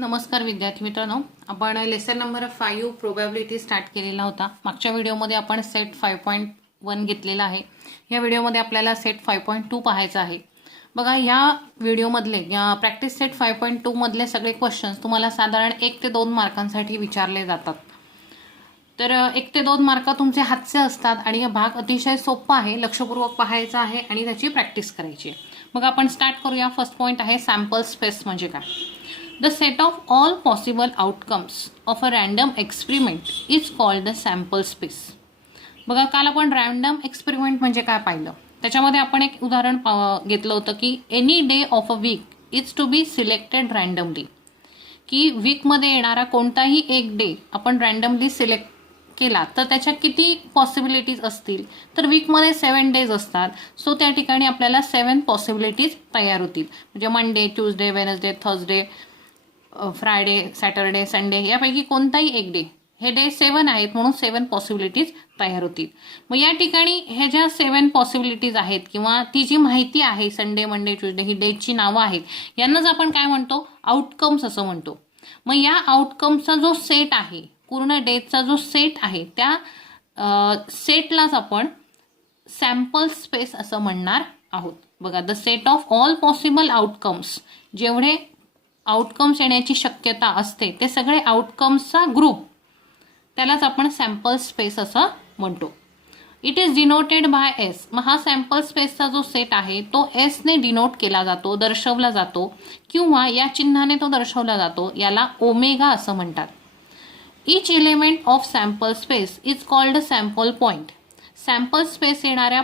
नमस्कार विद्यार्थी मित्रांनो, आपण लेसन नंबर 5 प्रोबॅबिलिटी स्टार्ट केलेला होता। मागच्या व्हिडिओमध्ये आपण सेट 5.1 घेतलेला आहे। या व्हिडिओमध्ये आपल्याला सेट 5.2 पाहायचा आहे। बघा, या व्हिडिओमधले या प्रॅक्टिस सेट 5.2 मधले सगळे क्वेश्चन्स तुम्हाला साधारण 1 ते 2 मार्कांसाठी विचारले जातात। तर 1 ते 2 मार्क तुमचे हातचे असतात आणि हा भाग अतिशय सोपा आहे, लक्षपूर्वक पाहायचा आहे आणि त्याची प्रॅक्टिस करायची आहे। मग आपण स्टार्ट करूया। फर्स्ट पॉइंट आहे सॅम्पल स्पेस म्हणजे काय? The set of all possible outcomes of a random experiment is called the sample space. बघा, काल आपण रॅन्डम एक्सपेरिमेंट म्हणजे काय पाहिलं, त्याच्यामध्ये आपण एक उदाहरण घेतलं होतं की any day of a week is to be selected randomly, की वीकमध्ये येणारा कोणताही एक डे आपण रॅन्डमली सिलेक्ट केला तर त्याच्या किती पॉसिबिलिटीज असतील, तर वीकमध्ये 7 डेज असतात। सो त्या ठिकाणी आपल्याला 7 पॉसिबिलिटीज तयार होतील। म्हणजे Monday, Tuesday, Wednesday, Thursday, Friday, Saturday, Sunday यापैकी कोणताही एक डे, हे डे 7 आहेत म्हणून 7 पॉसिबिलिटीज तयार होतील। मग या ठिकाणी हे ज्या 7 पॉसिबिलिटीज आहेत किंवा ती जी माहिती आहे संडे, मंडे, ट्यूजडे ही डेटची नावं आहेत, यांनाच आपण काय म्हणतो? आउटकम्स असं म्हणतो। मग या आउटकम्सचा जो सेट आहे, पूर्ण डेटचा जो सेट आहे, त्या सेटलाच आपण सॅम्पल स्पेस असं म्हणणार आहोत। बघा, the set of all possible outcomes, जेवढे आउटकम्स येण्याची शक्यता असते ते सगळे आउटकम्सचा ग्रुप, त्यालाच आपण सॅम्पल स्पेस असं म्हणतो। It is denoted by S. मग हा सॅम्पल स्पेसचा जो सेट आहे तो एस ने डिनोट केला जातो, दर्शवला जातो, किंवा या चिन्हाने तो दर्शवला जातो, याला ओमेगा असं म्हणतात। Each element of sample space is called sample point. Sample space येणाऱ्या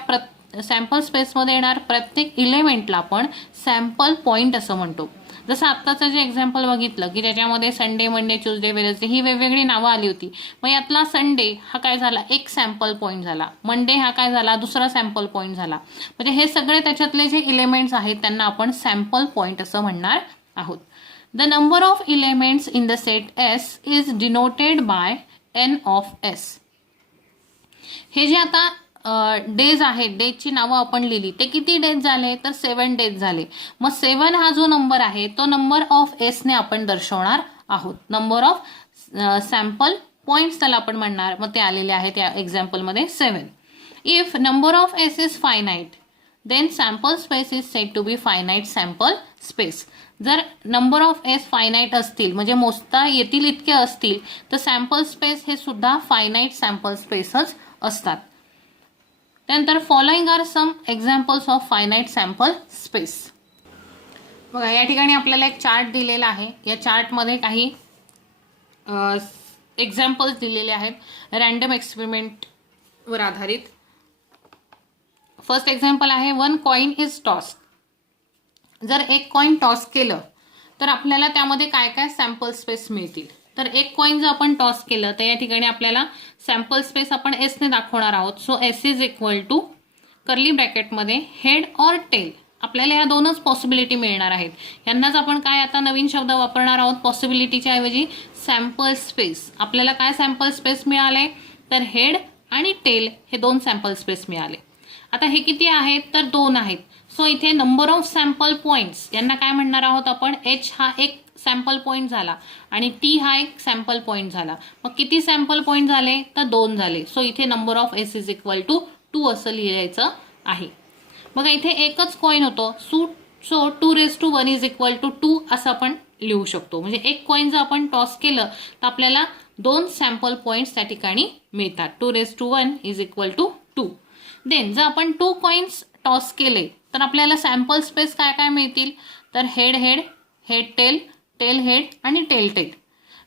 सॅम्पल स्पेसमध्ये येणार प्रत्येक इलेमेंटला आपण सॅम्पल पॉइंट असं म्हणतो। जसं आत्ताचं जे एक्झाम्पल बघितलं की त्याच्यामध्ये संडे, मंडे, ट्यूजडे, वेनसडे ही वेगवेगळी नावं आली होती। मग यातला संडे हा काय झाला? एक सॅम्पल पॉइंट झाला। मंडे हा काय झाला? दुसरा सॅम्पल पॉइंट झाला। म्हणजे हे सगळे त्याच्यातले जे इलेमेंट्स आहेत त्यांना आपण सॅम्पल पॉइंट असं म्हणणार आहोत। The number of elements in the set S is denoted by n of S. हे जे आता डेज आहेत, डेजची नावं आपण लिहिली, ते किती डेज झाले? तर 7 डेज झाले। मग 7 हा जो नंबर आहे तो नंबर ऑफ एस ने आपण दर्शवणार आहोत। नंबर ऑफ सॅम्पल पॉइंट्स त्याला आपण म्हणणार, मग ते आलेले आहेत या एक्झाम्पलमध्ये 7। If number of S is finite then sample space is said to be finite sample space. जर नंबर ऑफ एस फायनाईट असतील, म्हणजे मोजता येतील इतके असतील, तर सॅम्पल स्पेस हे सुद्धा फायनाईट सॅम्पल स्पेसच असतात। त्यानंतर following are some examples of finite sample space. बघा, या ठिकाणी आपल्याला एक चार्ट दिलेला आहे। या चार्टमध्ये काही एक्झाम्पल्स दिलेले आहेत रॅन्डम एक्सपेरिमेंटवर आधारित। फर्स्ट एक्झाम्पल आहे 1 कॉइन इज टॉस्ड। जर एक कॉइन टॉस केलं तर आपल्याला त्यामध्ये काय काय सॅम्पल स्पेस मिळतील? तर एक कॉइन जर आपण टॉस केलं तर या ठिकाणी आपल्याला सॅम्पल स्पेस आपण एस ने दाखवणार आहोत। So S is equal to curly ब्रॅकेटमध्ये हेड और टेल। आपल्याला या दोनच पॉसिबिलिटी मिळणार आहेत। यांनाच आपण काय आता नवीन शब्द वापरणार आहोत पॉसिबिलिटीच्या ऐवजी, सॅम्पल स्पेस। आपल्याला काय सॅम्पल स्पेस मिळाले? तर हेड आणि टेल हे 2 सॅम्पल स्पेस मिळाले। आता हे किती आहेत? तर 2 आहेत। सो इथे नंबर ऑफ सॅम्पल पॉइंट्स यांना काय म्हणणार आहोत आपण? एच हा एक सॅम्पल पॉइंट झाला आणि टी हा एक सॅम्पल पॉइंट झाला। मग किती सॅम्पल पॉइंट झाले? तर 2 झाले। सो इथे number of S is equal to 2 असं लिहायचं आहे। मग इथे एकच कॉइन होतो, so 2 raised to 1 is equal to 2 असं आपण लिहू शकतो। म्हणजे एक कॉइन जर आपण टॉस केलं तर आपल्याला 2 सॅम्पल पॉइंट्स त्या ठिकाणी मिळतात। 2 raised to 1 is equal to 2। Then जर आपण 2 कॉइन्स टॉस केले तर आपल्याला सॅम्पल स्पेस काय काय मिळतील? तर head head, head tail, tail head आणि टेल टेल।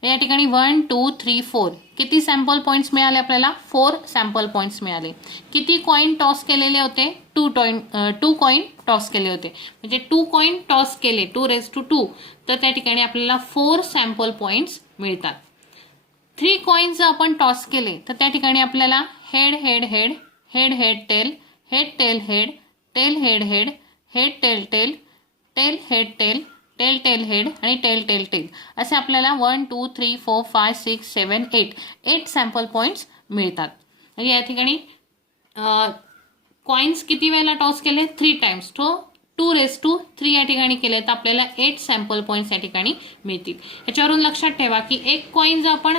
या ठिकाणी 1 2 3 4 किती सॅम्पल पॉइंट्स मिळाले? आपल्याला 4 सॅम्पल पॉइंट्स मिळाले। किती कॉइन टॉस केलेले होते? 2 कॉइन टॉस केले होते। म्हणजे 2 कॉइन टॉस केले 2 raised to 2, तर त्या ठिकाणी आपल्याला 4 सॅम्पल पॉइंट्स मिळतात। 3 कॉइन्स जर आपण टॉस केले तर त्या ठिकाणी आपल्याला head head head, head head tail, head tail head, tail head head, head tail tail, tail head tail, tail tail head आणि टेल टेल टेल असे आपल्याला 1 2 3 4 5 6 7 8 सॅम्पल पॉइंट्स मिळतात। म्हणजे या ठिकाणी कॉइन्स किती वेळेला टॉस केले? 3 टाइम्स। तो 2⁻³ या ठिकाणी केले तर आपल्याला 8 सॅम्पल पॉईंट्स या ठिकाणी मिळतील. याच्यावरून लक्षात ठेवा की एक कॉईन जर आपण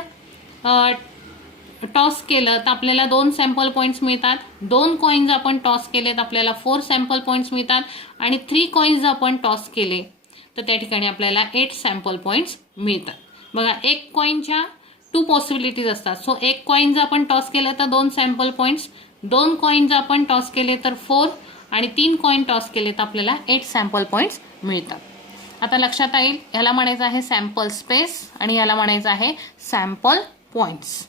टॉस केलं तर आपल्याला 2 सॅम्पल पॉईंट्स मिळतात. 2 कॉईन्स आपण टॉस केले तर आपल्याला 4 सॅम्पल पॉईंट्स मिळतात. आणि 3 कॉईन्स आपण टॉस केले तर त्या ठिकाणी आपल्याला 8 सॅम्पल पॉईंट्स मिळतात. बघा, एक कॉईनच्या 2 पॉसिबिलिटीज असतात. सो एक कॉईन जर आपण टॉस केलं तर 2 सॅम्पल पॉईंट्स, 2 कॉईन जर आपण टॉस केले तर 4 आणि 3 कॉईन टॉस केले तर आपल्याला 8 सॅम्पल पॉईंट्स मिळतात. आता लक्षात येईल, ह्याला म्हणायचं आहे सॅम्पल स्पेस आणि ह्याला म्हणायचं आहे सॅम्पल पॉईंट्स.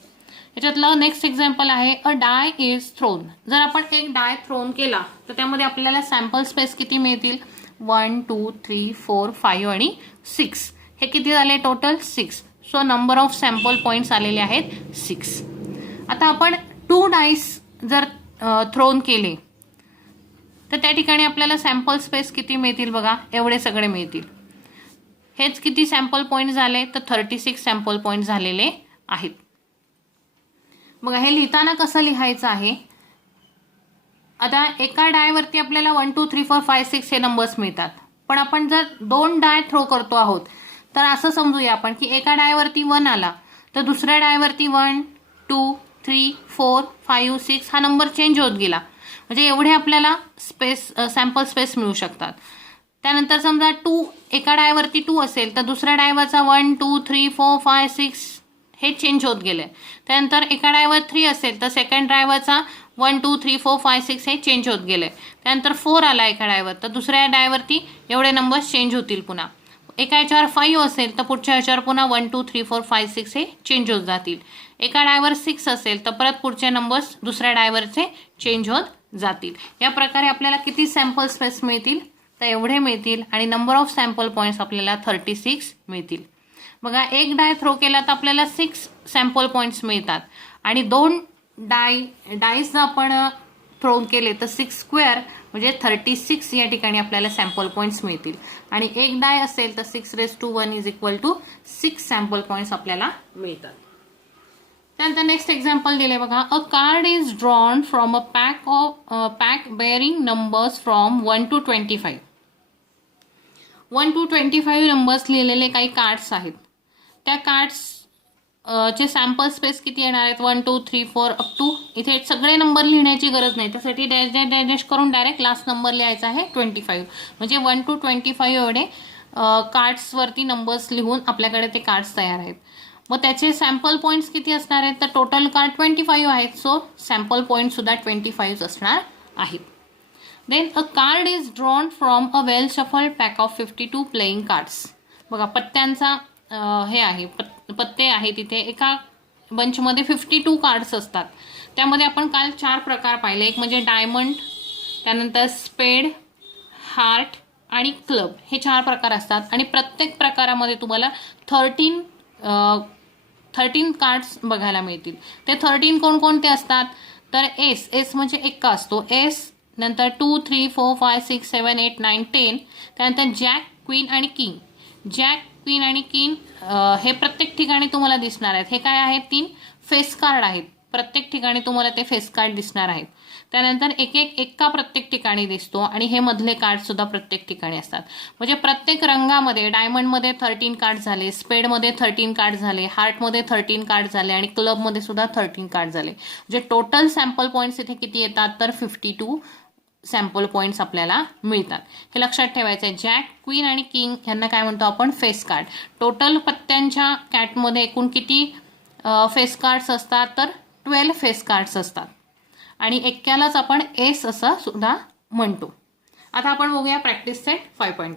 याच्यातलं नेक्स्ट एक्झाम्पल आहे अ डाय इज थ्रोन. जर आपण एक डाय थ्रोन केला तर त्यामध्ये आपल्याला सॅम्पल स्पेस किती मिळतील? 1 2 3 4 5 आणि 6. हे किती झाले total? 6. So number of sample points आलेले आहेत 6. आता आपण 2 डाईस जर थ्रोन केले तर त्या ठिकाणी आपल्याला सॅम्पल स्पेस किती मिळतील? बघा, एवढे सगळे मिळतील. हेच किती सॅम्पल पॉईंट झाले? तर 36 सॅम्पल पॉईंट झालेले आहेत. बघा, हे लिहिताना कसं लिहायचं आहे? आता एका डायवरती आपल्याला 1 2 3 4 5 6 हे नंबर्स मिळतात. पण आपण जर 2 डाय थ्रो करतो आहोत तर असं समजूया आपण की एका डायवरती 1 आला तर दुसऱ्या डायवरती 1 2 3 4 5 6 हा नंबर चेंज होत गेला. म्हणजे एवढे आपल्याला सॅम्पल स्पेस मिळू शकतात. त्यानंतर समजा 2 एका डायवरती 2 असेल तर दुसऱ्या डायवरचा 1 2 3 4 5 6 हे चेंज होत गेले. त्यानंतर एका डायवर 3 असेल तर सेकंड डायवरचा 1 2 3 4 5 6 हे चेंज होत गेले. त्यानंतर 4 आला एका डायवर तर दुसऱ्या डायवरती एवढे नंबर्स चेंज होतील. पुन्हा एका याच्यावर 5 असेल तर पुढच्या याच्यावर पुन्हा 1 2 3 4 5 6 हे चेंज होत जातील. एका डायवर 6 असेल तर परत पुढचे नंबर्स दुसऱ्या डायवरचे चेंज होत जातील. या प्रकारे आपल्याला किती सॅम्पल स्पेस मिळतील? तर एवढे मिळतील. आणि नंबर ऑफ सॅम्पल पॉईंट्स आपल्याला 36 मिळतील. बघा, एक डाय थ्रो केला तर आपल्याला 6 सॅम्पल पॉईंट्स मिळतात. आणि 2 डाईस आपण थ्रो केले तर 6 स्क्वेअर म्हणजे 36 या ठिकाणी आपल्याला सॅम्पल पॉईंट्स मिळतील. आणि एक डाय असेल तर 6⁻1 = 6 सॅम्पल पॉईंट्स आपल्याला मिळतात. त्यानंतर नेक्स्ट एक्झाम्पल दिले बघा. अ card is drawn from a pack bearing numbers from 1 to 25. 1 to 25 numbers लिहिलेले काही कार्ड्स आहेत. त्या कार्ड्स चे सॅम्पल स्पेस किती येणार आहेत? 1 2 3 4 अप टू, इथे सगळे नंबर लिहिण्याची गरज नाही. त्यासाठी डॅश करून डायरेक्ट लास्ट नंबर लिहायचा आहे 25. म्हणजे 1 to 25 एवढे कार्ड्सवरती नंबर्स लिहून आपल्याकडे ते कार्ड्स तयार आहेत. मग त्याचे सॅम्पल पॉईंट्स किती असणार आहेत? तर टोटल कार्ड 25 आहेत. सो सॅम्पल पॉईंट सुद्धा 25 असणार आहेत. Then a card is drawn from a well shuffled pack of 52 playing cards. बघा, पत्त्यांचा हे आहे, पत्ते आहे. तिथे एका बंचमध्ये 52 कार्ड्स असतात. त्यामध्ये आपण काल 4 प्रकार पाहिले. एक म्हणजे डायमंड, त्यानंतर स्पेड, हार्ट आणि क्लब, हे 4 प्रकार असतात. आणि प्रत्येक प्रकारामध्ये तुम्हाला 13 कार्ड्स बघायला मिळतील. ते 13 कोणकोणते असतात? तर एस म्हणजे एक्का असतो. एस नंतर 2 3 4 5 6 7 8 9 10. त्यानंतर जॅक, क्वीन आणि किंग. जॅक, क्वीन आणि किंग हे प्रत्येक ठिकाणी तुम्हाला दिसणार आहेत. हे काय आहेत? 3 फेस कार्ड आहेत. प्रत्येक ठिकाणी तुम्हाला ते फेस कार्ड दिसणार आहेत. त्यानंतर एक एक्का प्रत्येक ठिकाणी दिसतो. आणि हे मधले कार्ड सुद्धा प्रत्येक ठिकाणी असतात. म्हणजे प्रत्येक रंगामध्ये डायमंडमध्ये 13 कार्ड झाले, स्पेडमध्ये 13 कार्ड झाले, हार्टमध्ये 13 कार्ड झाले आणि क्लबमध्ये सुद्धा 13 कार्ड झाले. म्हणजे टोटल सॅम्पल पॉईंट्स इथे किती येतात? तर 52 सॅम्पल पॉईंट्स आपल्याला मिळतात. हे लक्षात ठेवायचं आहे. जॅक, क्वीन आणि किंग यांना काय म्हणतो आपण? Face card. टोटल पत्त्यांच्या कॅटमध्ये एकूण किती फेस कार्ड्स असतात? तर 12 फेस कार्ड्स असतात. आणि एक्क्यालाच आपण एस असं सुद्धा म्हणतो. आता आपण बघूया प्रॅक्टिस सेट 5.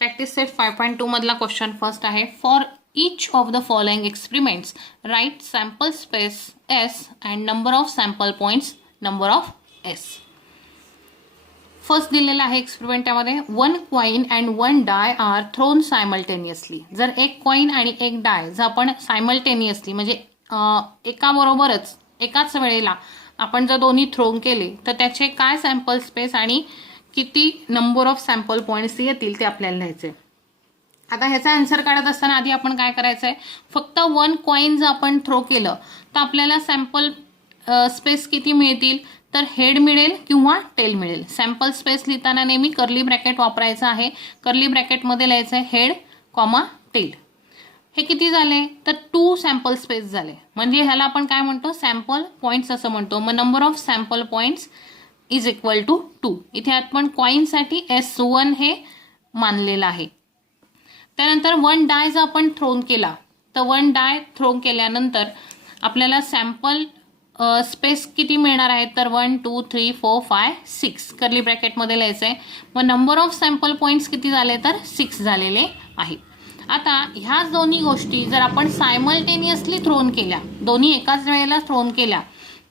प्रॅक्टिस सेट 5.2 मधला क्वेश्चन फर्स्ट आहे. For each of the following experiments write sample space S and number of sample points number of S. First दिलेला आहे एक्सपेरिमेंट. त्यामध्ये 1 coin and 1 die are thrown simultaneously. जर एक coin आणि एक डाय जर आपण सायमल्टेनियसली म्हणजे एकाबरोबरच एकाच वेळेला आपण जर दोन्ही थ्रोन केले तर त्याचे काय सॅम्पल स्पेस आणि किती नंबर ऑफ सॅम्पल पॉईंट्स येतील ते आपल्याला लिहायचे. आता ह्याचा आन्सर काढत असताना आधी आपण काय करायचं आहे? फक्त 1 कॉइन जर आपण थ्रो केलं तर आपल्याला सॅम्पल स्पेस किती मिळतील? तर हेड मिळेल किंवा टेल मिळेल. सॅम्पल स्पेस लिहिताना नेहमी कर्ली ब्रॅकेट वापरायचं आहे. कर्ली ब्रॅकेटमध्ये लिहायचं आहे हेड कॉमा टेल. हे किती झाले तर 2 सॅम्पल स्पेस झाले. म्हणजे ह्याला आपण काय म्हणतो सॅम्पल पॉईंट्स असं म्हणतो. मग number of sample points is equal to 2. इथे आपण कॉईनसाठी S1 हे मानलेलं आहे. त्यानंतर 1 डाय जर आपण थ्रोन केला तर 1 डाय थ्रोन केल्यानंतर आपल्याला सॅम्पल स्पेस किती मिळणार आहे तर 1 2 3 4 5 6 कर्ली ब्रॅकेटमध्ये लिहायचं आहे. मग नंबर ऑफ सॅम्पल पॉईंट्स किती झाले तर 6 झालेले आहेत. आता ह्या दोन्ही गोष्टी जर आपण सायमल्टेनियसली थ्रोन केल्या, दोन्ही एकाच वेळेला थ्रोन केल्या,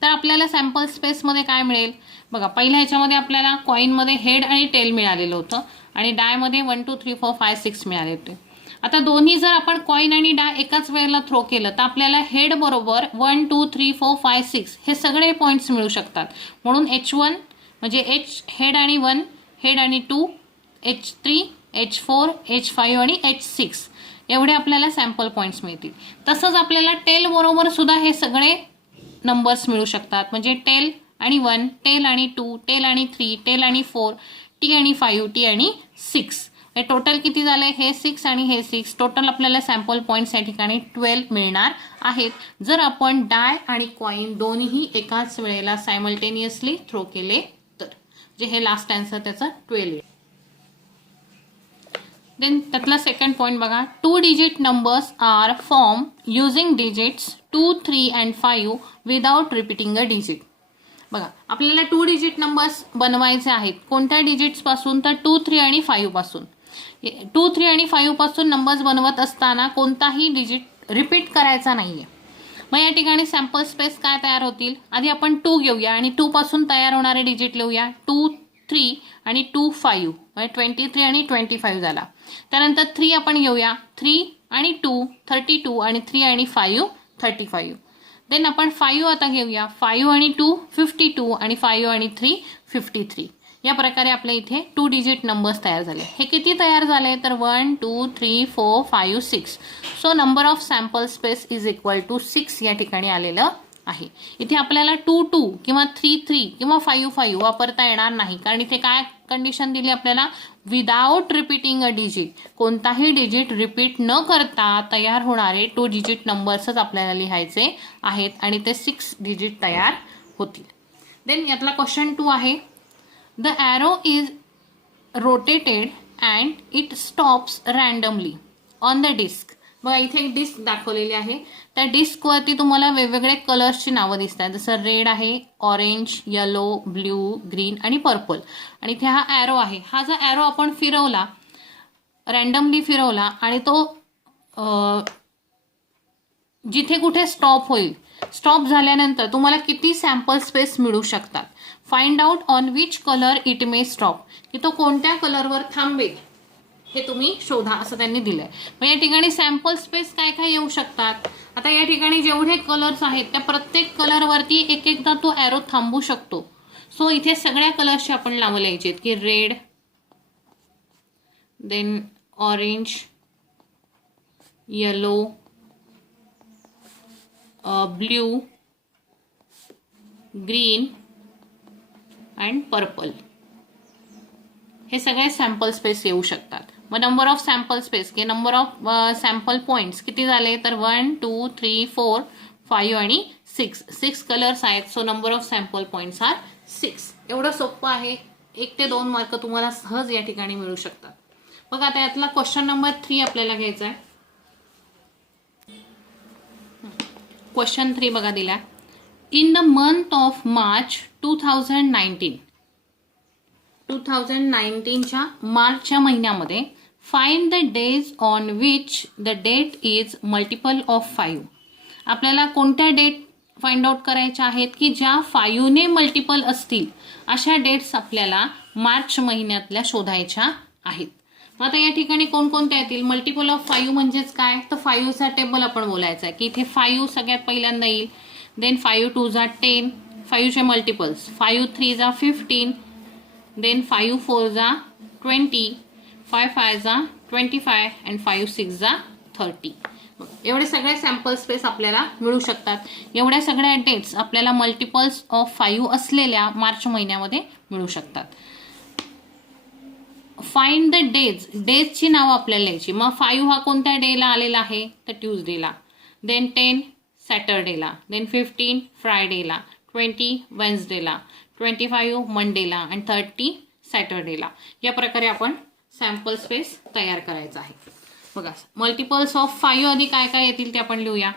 तर आपल्याला सॅम्पल स्पेसमध्ये काय मिळेल बघा. पहिल्या ह्याच्यामध्ये आपल्याला कॉईनमध्ये हेड आणि टेल मिळालेलं होतं आणि डायमध्ये 1 2 3 4 5 6 मिळाले होते. आता दोन्ही जर आपण कॉईन आणि डाय एकाच वेळेला थ्रो केलं तर आपल्याला हेड बरोबर 1 2 3 4 5 6 हे सगळे पॉईंट्स मिळू शकतात. म्हणून H1 म्हणजे H हेड आणि 1 हेड आणि 2 H3 H4 H5 आणि H6 एवढे आपल्याला सॅम्पल पॉईंट्स मिळतील. तसंच आपल्याला टेल बरोबर सुद्धा हे सगळे नंबर्स मिळू शकतात. म्हणजे टेल आणि 1 टेल आणि 2 टेल आणि 3 टेल आणि 4 टी आणि 5 टी आणि 6 हे टोटल किती झाले हे 6 आणि हे 6 टोटल आपल्याला सॅम्पल पॉईंट्स या ठिकाणी 12 मिळणार आहेत जर आपण डाय आणि कॉईन दोन्ही एकाच वेळेला सायमल्टेनियसली थ्रो केले तर. जे हे लास्ट आन्सर त्याचा 12 येईल. देन त्यातला सेकंड पॉईंट बघा. 2 digit numbers are form using digits 2 3 and 5 without repeating a digit. बघा आपल्याला 2 डिजिट नंबर्स बनवायचे आहेत. कोणत्या डिजिट्स पासून तर 2 3 आणि 5 पासून. 2 3 आणि 5 पासून नंबर्स बनवत असताना कोणताही डिजिट रिपीट करायचा नाहीये. मग या ठिकाणी सॅम्पल स्पेस काय तयार होतील. आधी आपण 2 घेऊया आणि 2 पासून तयार होणारे डिजिट लिहूया. 2 3 आणि 2 5 म्हणजे 23 आणि 25 झाला. त्यानंतर 3 आपण घेऊया. 3 आणि 2 32 आणि 3 आणि 5 35. देन आपण 5 आता घेऊया. 5 आणि 2 52 आणि 5 आणि 3 53. या प्रकारे आपल्या इथे 2 डिजिट नंबर्स तयार झाले. हे किती तयार झाले तर 1 2 3 4 5 6. So number of sample space is equal to 6 या ठिकाणी आलेलं आहे. इथे आपल्याला 2 2 किंवा 3 3 किंवा 5 5 वापरता येणार नाही कारण इथे काय कंडिशन दिली आपल्याला विदाउट रिपीटिंग अ डिजिट. कोणताही डिजिट रिपीट न करता तयार होणारे 2 डिजिट नंबर्सच आपल्याला लिहायचे आहेत आणि ते 6 डिजिट तयार होतील. देन यातला क्वेश्चन 2 आहे. The arrow is rotated and it stops randomly on the disk. बघा इथे एक डिस्क दाखवलेली आहे. त्या डिस्कवरती तुम्हाला वेगवेगळे कलर्सची नावं दिसत आहेत. जसं रेड आहे, ऑरेंज, येलो, ब्ल्यू, ग्रीन आणि पर्पल. आणि इथे हा ॲरो आहे. हा जर ॲरो आपण फिरवला रँडमली फिरवला आणि तो जिथे कुठे स्टॉप होईल स्टॉप झाल्यानंतर तुम्हाला किती सॅम्पल स्पेस मिळू शकतात. Find out on which colour it may stop. की तो कोणत्या कलरवर थांबेल हे तुम्ही शोधा असं त्यांनी दिलंय. मग या ठिकाणी सॅम्पल स्पेस काय काय येऊ शकतात. आता या ठिकाणी जेवढे कलर्स आहेत त्या प्रत्येक कलरवरती एक एकदा तो ॲरो थांबू शकतो. सो इथे सगळ्या कलर्सचे आपण नावं लिहायची आहेत की red, then orange, yellow, blue, green and purple. हे सगळे सॅम्पल स्पेस येऊ शकतात. मग नंबर ऑफ सॅम्पल स्पेस की नंबर ऑफ सॅम्पल पॉईंट्स किती झाले तर 1 2 3 4 5 आणि 6. 6 कलर्स आहेत. So number of sample points are 6. एवढं सोपं आहे. 1 ते 2 मार्क तुम्हाला सहज या ठिकाणी मिळू शकतात. बघा आता यातला क्वेश्चन नंबर 3 आपल्याला घ्यायचा आहे. क्वेश्चन 3 बघा दिला. In the month of March 2019च्या मार्चच्या महिन्यामध्ये find the days on which the date is multiple of 5. आपल्याला कोणत्या डेट फाइंड आउट करायच्या आहेत की ज्या 5 ने मल्टिपल असतील अशा डेट्स आपल्याला मार्च महिन्यातल्या शोधायच्या आहेत. आता या ठिकाणी कोणकोणत्या येतील. मल्टिपल ऑफ 5 म्हणजेच काय तर 5चा टेबल आपण बोलायचा आहे की इथे 5 सगळ्यात पहिल्यांदा येईल. देन 5 2 जा 10. 5चे मल्टिपल्स 5 3 जा 15. देन 5 4 जा 20. 5 5 जा 25 अँड 5 6 जा 30. एवढे सगळे सॅम्पल स्पेस आपल्याला मिळू शकतात. एवढ्या सगळ्या डेट्स आपल्याला मल्टिपल्स ऑफ 5 असलेल्या मार्च महिन्यामध्ये मिळू शकतात. फाइंड द डेज, डेजची नावं आपल्याला लिहायची. मग 5 हा कोणत्या डेला आलेला आहे तर ट्यूजडेला, देन 10 सॅटरडेला, देन 15 फ्रायडेला, 20 वेन्सडेला, 25 मंडेला आणि 30 सॅटरडेला. या प्रकारे आपण सॅम्पल स्पेस तयार करायचा आहे. बघा मल्टिपल्स ऑफ 5 आधी काय काय येतील ते आपण लिहूया.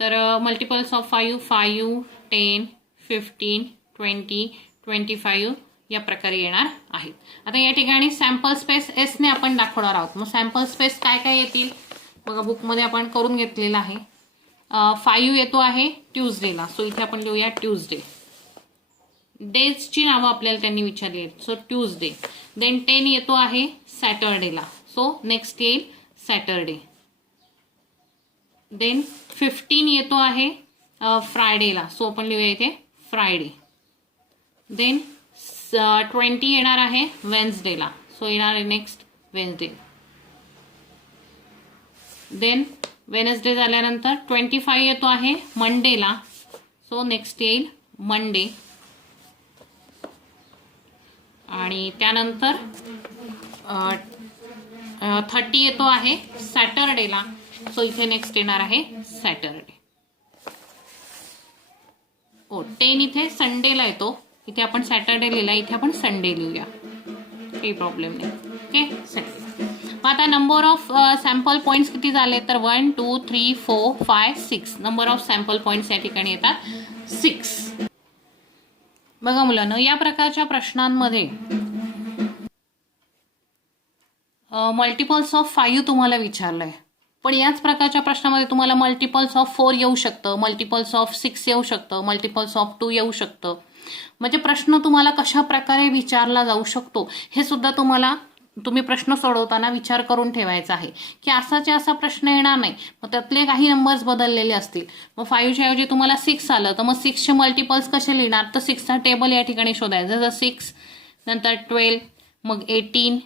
तर मल्टिपल्स ऑफ 5 5, 10, 15, 20, 25 या प्रकारे येणार आहेत. आता या ठिकाणी सॅम्पल स्पेस एसने आपण दाखवणार आहोत. मग सॅम्पल स्पेस काय काय येतील बघा, बुकमध्ये आपण करून घेतलेलं आहे. 5 येतो आहे ट्यूजडेला, सो इथे आपण लिहूया ट्यूजडे. डेजची नावं आपल्याला त्यांनी विचारली आहेत, सो ट्यूजडे. देन 10 येतो आहे सॅटरडेला, सो नेक्स्ट येईल सॅटरडे. देन 15 येतो आहे फ्रायडेला, सो आपण लिहूया इथे फ्रायडे. देन 20 येणार आहे वेन्सडेला, सो येणार आहे नेक्स्ट वेन्सडे. देन वेनसडे झाल्यानंतर 25 येतो आहे मंडेला, सो नेक्स्ट येईल मंडे. आणि त्यानंतर 30 येतो आहे सॅटरडेला, सो इथे नेक्स्ट येणार आहे सॅटरडे. 10 इथे संडेला येतो, इथे आपण सॅटरडे लिहिला, इथे आपण संडे लिहूया, काही प्रॉब्लेम नाही. Okay, Sunday. आता नंबर ऑफ सॅम्पल पॉईंट्स किती झाले तर 1 2 3 4 5 6. नंबर ऑफ सॅम्पल पॉईंट्स या ठिकाणी येतात 6. बघा मुलांनो, या प्रकारच्या प्रश्नांमध्ये मल्टिपल्स ऑफ 5 तुम्हाला विचारलंय, पण याच प्रकारच्या प्रश्नामध्ये तुम्हाला मल्टिपल्स ऑफ 4 येऊ शकतं, मल्टिपल्स ऑफ 6 येऊ शकतं, मल्टिपल्स ऑफ 2 येऊ शकतं. म्हणजे प्रश्न तुम्हाला कशा प्रकारे विचारला जाऊ शकतो हे सुद्धा तुम्ही प्रश्न सोडवताना विचार करून ठेवायचा आहे की असाचे असा प्रश्न येणार नाही. मग त्यातले काही नंबर्स बदललेले असतील, मग 5च्या ऐवजी तुम्हाला 6 आलं तर मग 6चे मल्टिपल्स कसे लिहिणार तर 6चा टेबल या ठिकाणी शोधायचा. जसं 6 नंतर 12, मग 18,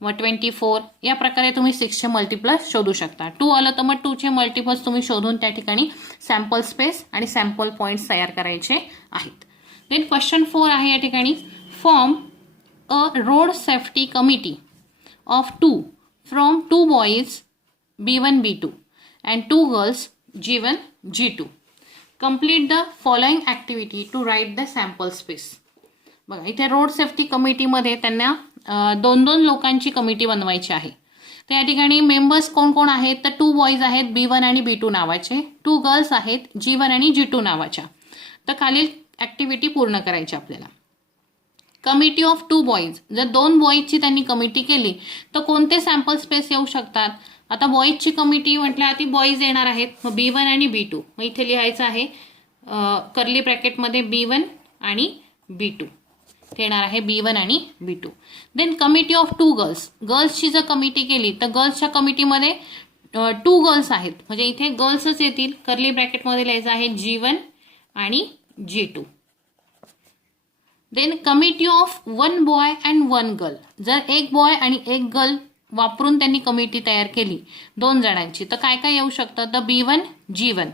मग 24 या प्रकारे तुम्ही 6चे मल्टिप्लस शोधू शकता. 2 आलं तर मग 2चे मल्टिपल्स तुम्ही शोधून त्या ठिकाणी सॅम्पल स्पेस आणि सॅम्पल पॉईंट्स तयार करायचे आहेत. देन क्वेश्चन 4 आहे या ठिकाणी, form a road safety committee of 2 from 2 boys B1 B2 and 2 girls G1 G2. Complete the following activity to write the sample space. बघा इथे रोड सेफ्टी कमिटीमध्ये त्यांना 2-2 लोकांची कमिटी बनवायची आहे. तर या ठिकाणी मेंबर्स कोण कोण आहेत तर 2 बॉईज आहेत B1 आणि B2 नावाचे, 2 गर्ल्स आहेत G1 आणि G2 नावाच्या. तर खालील ऍक्टिव्हिटी पूर्ण करायची आपल्याला. कमिटी ऑफ 2 बॉईज, जर 2 बॉईजची त्यांनी कमिटी केली तर कोणते सॅम्पल स्पेस येऊ शकतात. आता बॉईजची कमिटी म्हटल्या आधी बॉईज येणार आहेत, मग B1 आणि B2. मग इथे लिहायचं आहे कर्ली ब्रॅकेटमध्ये B1 आणि B2, येणार आहे B1 आणि B2. Then committee of 2 girls, गर्ल्सची जर कमिटी केली तर गर्ल्सच्या कमिटीमध्ये 2 गर्ल्स आहेत, म्हणजे इथे गर्ल्सच येतील. कर्ली ब्रॅकेटमध्ये लिहायचं आहे G1 आणि G2. Then committee of 1 boy and 1 girl, जर 1 बॉय आणि 1 गर्ल वापरून त्यांनी कमिटी तयार केली 2 जणांची तर काय काय येऊ शकतं तर B1 G1,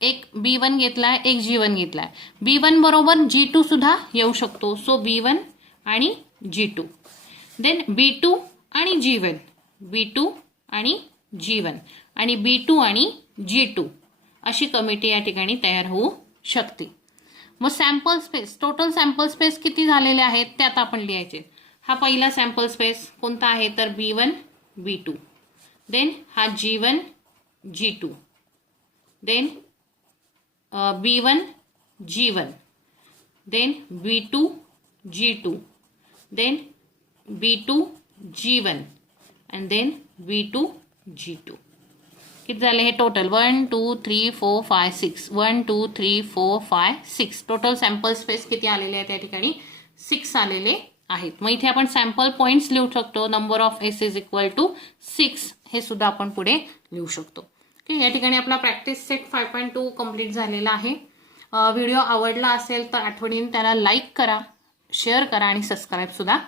एक B1 घेतलाय एक G1 घेतलाय, B1 बरोबर G2 सुद्धा येऊ शकतो, सो B1 आणि G2. देन B2 आणि G1, B2 आणि G1 आणि B2 आणि G2 अशी कमिटी या ठिकाणी तयार होऊ शकते. मग sample space, total sample space किती झालेले आहेत ते आता आपण लिहायचे. हा पहिला सॅम्पल स्पेस कोणता आहे तर B1 B2. देन हा G1 G2. Then B1 G1. Then B2 G2. Then B2 G1 and then B2 G2. किती झाले हे टोटल 1 2 3 4 5 6, 1 2 3 4 5 6. टोटल सॅम्पल स्पेस किती आलेले आहेत या ठिकाणी 6 आलेले आहेत. मग इथे आपण सॅम्पल पॉईंट्स लिहू शकतो. Number of S is equal to 6 हे सुद्धा आपण पुढे लिहू शकतो. ओके, या ठिकाणी आपला प्रॅक्टिस सेट 5.2 कंप्लीट झालेला आहे. व्हिडिओ आवडला असेल तर आठवणीने त्याला लाईक करा, शेअर करा आणि सबस्क्राईब सुद्धा